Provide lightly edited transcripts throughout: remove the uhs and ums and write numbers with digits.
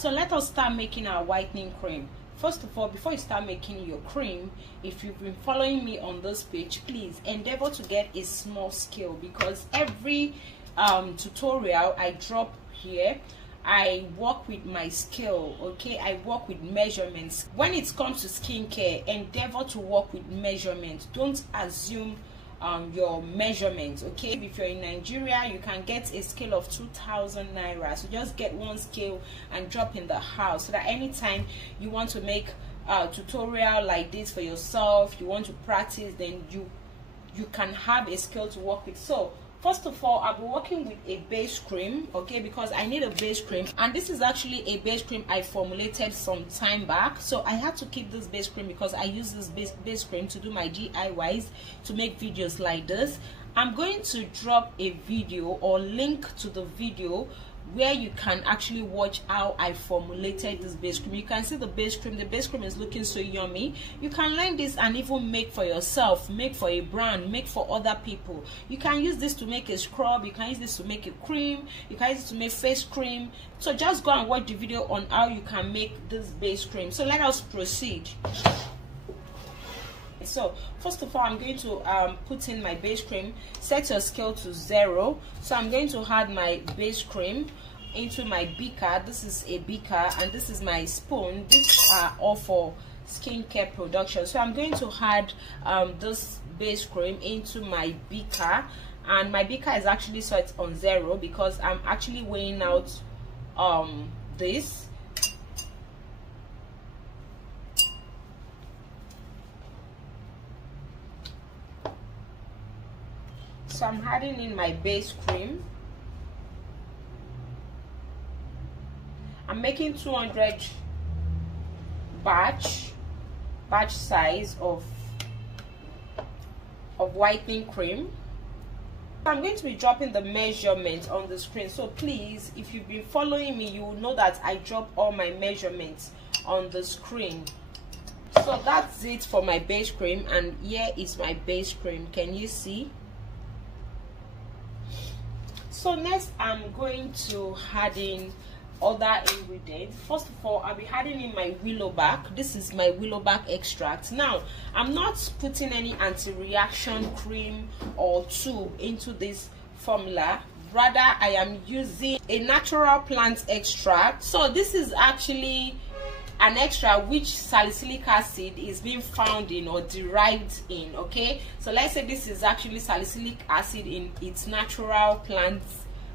So let us start making our whitening cream. First of all, before you start making your cream, if you've been following me on this page, please endeavor to get a small scale, because every tutorial I drop here, I work with my scale. Okay, I work with measurements. When it comes to skincare, endeavor to work with measurements. Don't assume your measurements. Okay, if you're in Nigeria, you can get a scale of 2,000 naira. So just get one scale and drop in the house, so that anytime you want to make a tutorial like this for yourself, you want to practice, then you can have a scale to work with. So first of all, I'll be working with a base cream, okay, because I need a base cream, and this is actually a base cream I formulated some time back. So I had to keep this base cream because I use this base cream to do my DIYs, to make videos like this. I'm going to drop a video or link to the video where you can actually watch how I formulated this base cream. You can see the base cream. The base cream is looking so yummy. You can learn this and even make for yourself, make for a brand, make for other people. You can use this to make a scrub, you can use this to make a cream, you can use it to make face cream. So just go and watch the video on how you can make this base cream. So let us proceed. So first of all, I'm going to put in my base cream. Set your scale to 0. So I'm going to add my base cream into my beaker. This is a beaker and this is my spoon. These are all for skincare production. So I'm going to add this base cream into my beaker, and my beaker is actually set on 0 because I'm actually weighing out this. So I'm adding in my base cream. I'm making 200 batch size of whitening cream. I'm going to be dropping the measurements on the screen. So please, if you've been following me, you will know that I drop all my measurements on the screen. So that's it for my base cream, and here is my base cream. Can you see? So next, I'm going to add in other ingredients. First of all, I'll be adding in my willow bark. This is my willow bark extract. Now, I'm not putting any anti-reaction cream or tube into this formula. Rather, I am using a natural plant extract. So this is actually an extract which salicylic acid is being found in or derived in. Okay, so let's say this is actually salicylic acid in its natural plant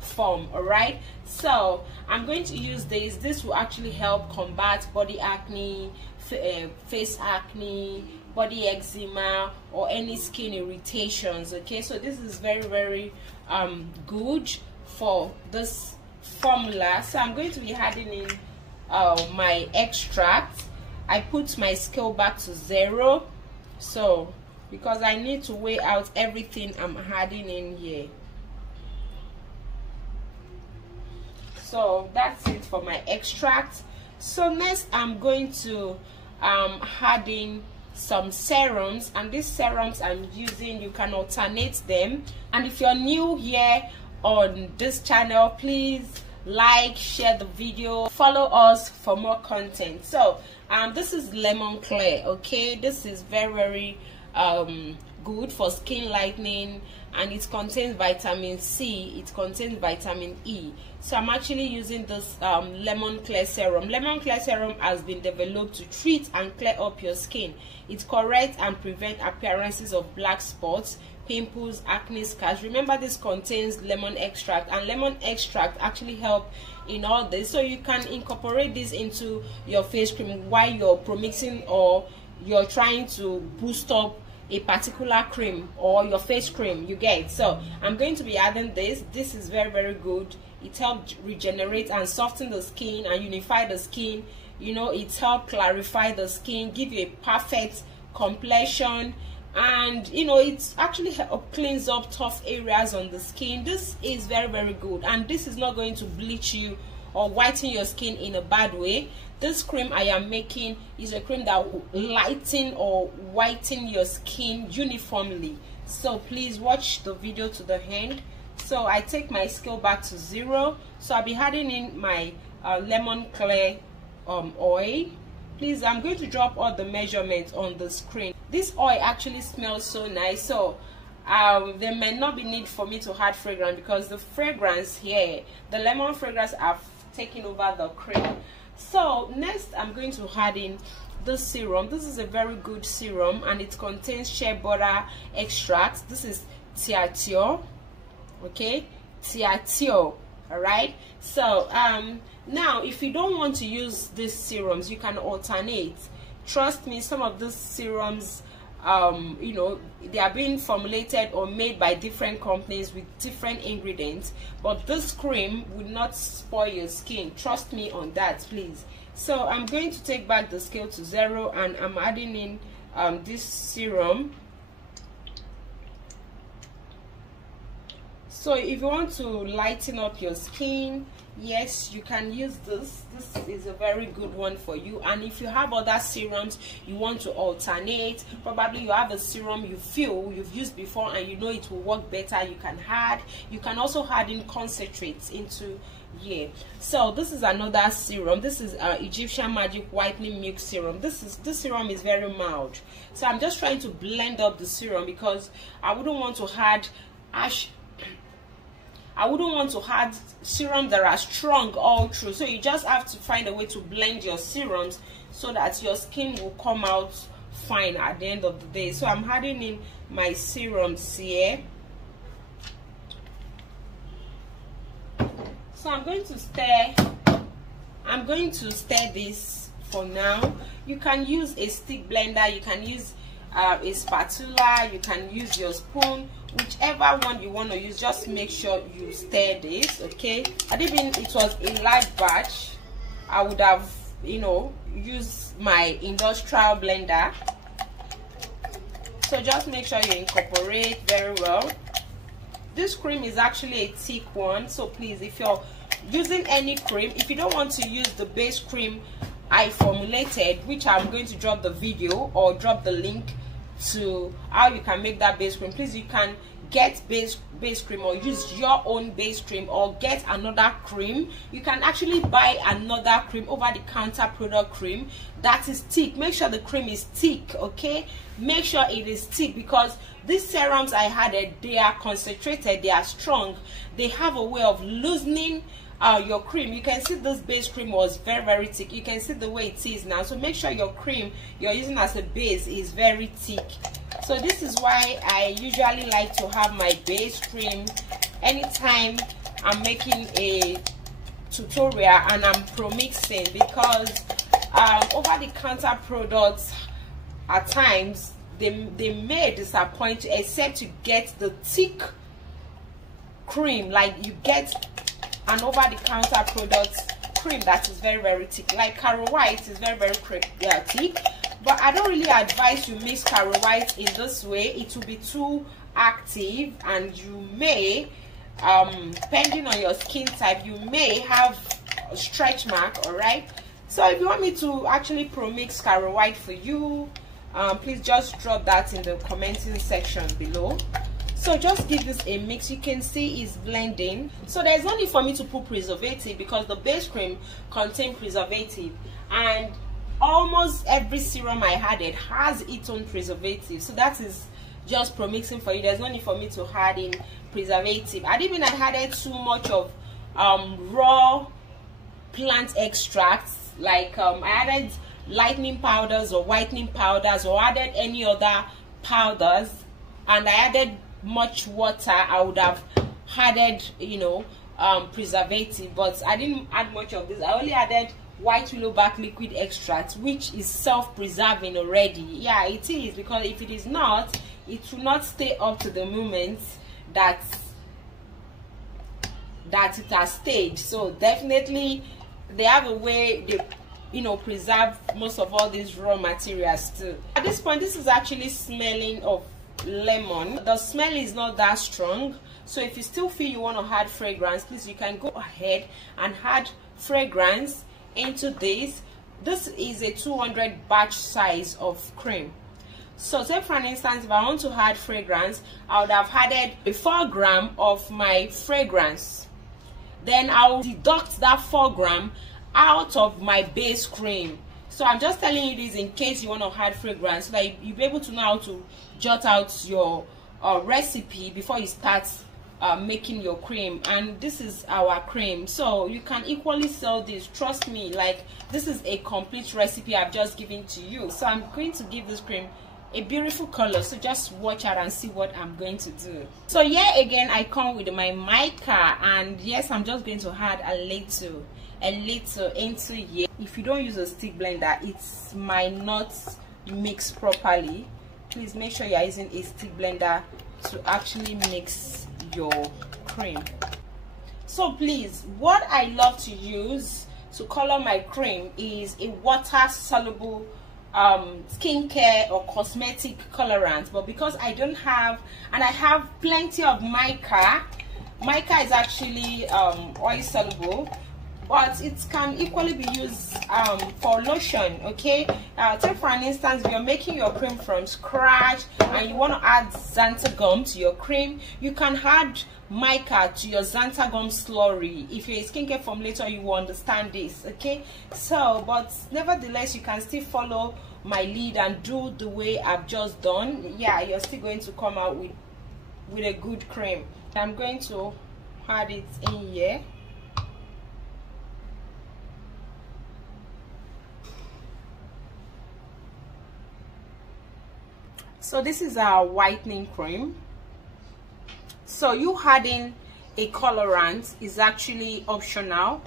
form. All right, so I'm going to use this will actually help combat body acne, face acne, body eczema, or any skin irritations. Okay, so this is very good for this formula. So I'm going to be adding in my extract. I put my scale back to 0, so because I need to weigh out everything I'm adding in here. So that's it for my extract. So next, I'm going to add in some serums, and these serums I'm using, you can alternate them. And if you're new here on this channel, please like, share the video, follow us for more content. So this is lemon clear. Okay, this is very good for skin lightening, and it contains vitamin C, it contains vitamin E. So I'm actually using this lemon clear serum. Lemon clear serum has been developed to treat and clear up your skin. It corrects and prevents appearances of black spots, pimples, acne, scars. Remember, this contains lemon extract, and lemon extract actually help in all this. So you can incorporate this into your face cream while you're promixing or you're trying to boost up a particular cream or your face cream, you get. So I'm going to be adding this. This is very good. It helps regenerate and soften the skin and unify the skin. You know, it helps clarify the skin, give you a perfect complexion, and you know, it actually cleans up tough areas on the skin. This is very good, and this is not going to bleach you or whiten your skin in a bad way. This cream I am making is a cream that will lighten or whiten your skin uniformly. So please watch the video to the end. So I take my scale back to 0. So I'll be adding in my lemon clear oil. Please, I'm going to drop all the measurements on the screen. This oil actually smells so nice, so there may not be need for me to add fragrance, because the fragrance here, the lemon fragrance, have taken over the cream. So next I'm going to add in the serum. This is a very good serum, and it contains shea butter extract. This is tiatio, okay, tiatio. All right, so now if you don't want to use these serums, you can alternate. Trust me, some of these serums, you know, they are being formulated or made by different companies with different ingredients, but this cream will not spoil your skin. Trust me on that, please. So I'm going to take back the scale to 0, and I'm adding in this serum. So if you want to lighten up your skin, yes, you can use this. This is a very good one for you. And if you have other serums you want to alternate, probably you have a serum you feel you've used before and you know it will work better, you can add. You can also add in concentrates into here. So this is another serum. This is Egyptian Magic Whitening Milk Serum. This serum is very mild, so I'm just trying to blend up the serum because I wouldn't want to add serums that are strong all through. So you just have to find a way to blend your serums so that your skin will come out fine at the end of the day. So I'm adding in my serums here. So I'm going to stir this for now. You can use a stick blender, you can use a spatula, you can use your spoon, whichever one you want to use. Just make sure you stir this, okay? And even it was a large batch, I would have, you know, used my industrial blender. So just make sure you incorporate very well. This cream is actually a thick one, so please, if you're using any cream, if you don't want to use the base cream I formulated, which I'm going to drop the video or drop the link to how you can make that base cream, please, you can get base cream or use your own base cream, or get another cream. You can actually buy another cream, over the counter product cream that is thick. Make sure the cream is thick, okay? Make sure it is thick, because these serums I added, they are concentrated, they are strong, they have a way of loosening your cream. You can see this base cream was very thick. You can see the way it is now. So make sure your cream you're using as a base is very thick. So this is why I usually like to have my base cream anytime I'm making a tutorial and I'm pro-mixing, because over the counter products at times they may disappoint you, except you get the thick cream. Like you get an over the counter product cream that is very thick. Like Caro White is very thick, but I don't really advise you mix Caro White in this way. It will be too active, and you may, depending on your skin type, you may have a stretch mark. All right, so if you want me to actually pro mix Caro White for you, please just drop that in the commenting section below. So just give this a mix. You can see it's blending. So there's no need for me to put preservative, because the base cream contains preservative, and almost every serum I added has its own preservative. So that is just pro mixing for you. There's no need for me to add in preservative. I didn't even added too much of raw plant extracts, like I added lightening powders or whitening powders, or added any other powders, and I added much water. I would have added, you know, preservative, but I didn't add much of this. I only added white willow bark liquid extract, which is self-preserving already. Yeah, it is, because if it is not, it will not stay up to the moment that it has stayed. So definitely they have a way they, you know, preserve most of all these raw materials too. At this point, this is actually smelling of lemon. The smell is not that strong, so if you still feel you want to add fragrance, please, you can go ahead and add fragrance into this. This is a 200 batch size of cream. So say for an instance, if I want to add fragrance, I would have added a 4 gram of my fragrance. Then I'll deduct that 4 gram out of my base cream. So I'm just telling you this in case you want to add fragrance, so that you'll be able to know how to jot out your recipe before you start making your cream. And this is our cream, so you can equally sell this, trust me. Like, this is a complete recipe I've just given to you. So I'm going to give this cream a beautiful color, so just watch out and see what I'm going to do. So yeah, again I come with my mica, and yes, I'm just going to add a little into here. If you don't use a stick blender, it might not mix properly. Please make sure you're using a stick blender to actually mix your cream. So please, what I love to use to color my cream is a water soluble skincare or cosmetic colorant, but because I don't have, and I have plenty of mica is actually oil soluble, but it can equally be used for lotion. Okay, take for an instance, if you're making your cream from scratch and you want to add xantha gum to your cream, you can add mica to your xantha gum slurry. If you're a skincare formulator, you will understand this. Okay, so but nevertheless, you can still follow my lead and do the way I've just done. Yeah, you're still going to come out with a good cream. I'm going to add it in here. So this is our whitening cream. So you adding a colorant is actually optional.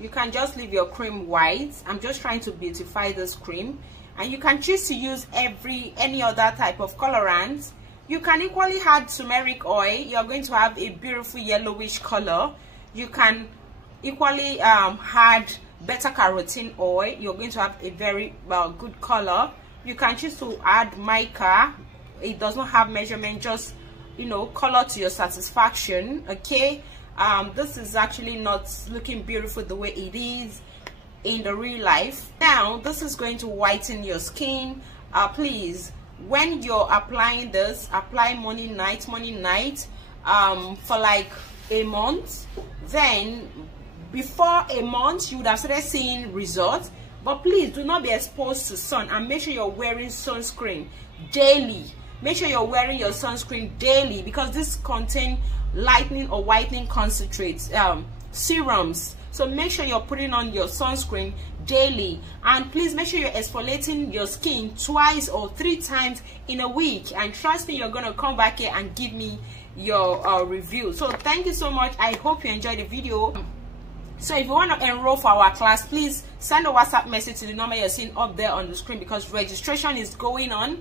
You can just leave your cream white. I'm just trying to beautify this cream, and you can choose to use any other type of colorant. You can equally add turmeric oil. You're going to have a beautiful yellowish color. You can equally add beta carotene oil. You're going to have a very good color. You can choose to add mica. It does not have measurement, just, you know, color to your satisfaction. Okay, this is actually not looking beautiful the way it is in the real life. Now this is going to whiten your skin. Please, when you're applying this, apply morning night for like a month. Then before a month you would have started seeing results. But please do not be exposed to sun, and make sure you're wearing sunscreen daily. Make sure you're wearing your sunscreen daily, because this contains lightening or whitening concentrates, serums. So make sure you're putting on your sunscreen daily, and please make sure you're exfoliating your skin 2 or 3 times in a week. And trust me, you're gonna come back here and give me your review. So thank you so much. I hope you enjoyed the video. So if you want to enroll for our class, please send a WhatsApp message to the number you're seeing up there on the screen, because registration is going on.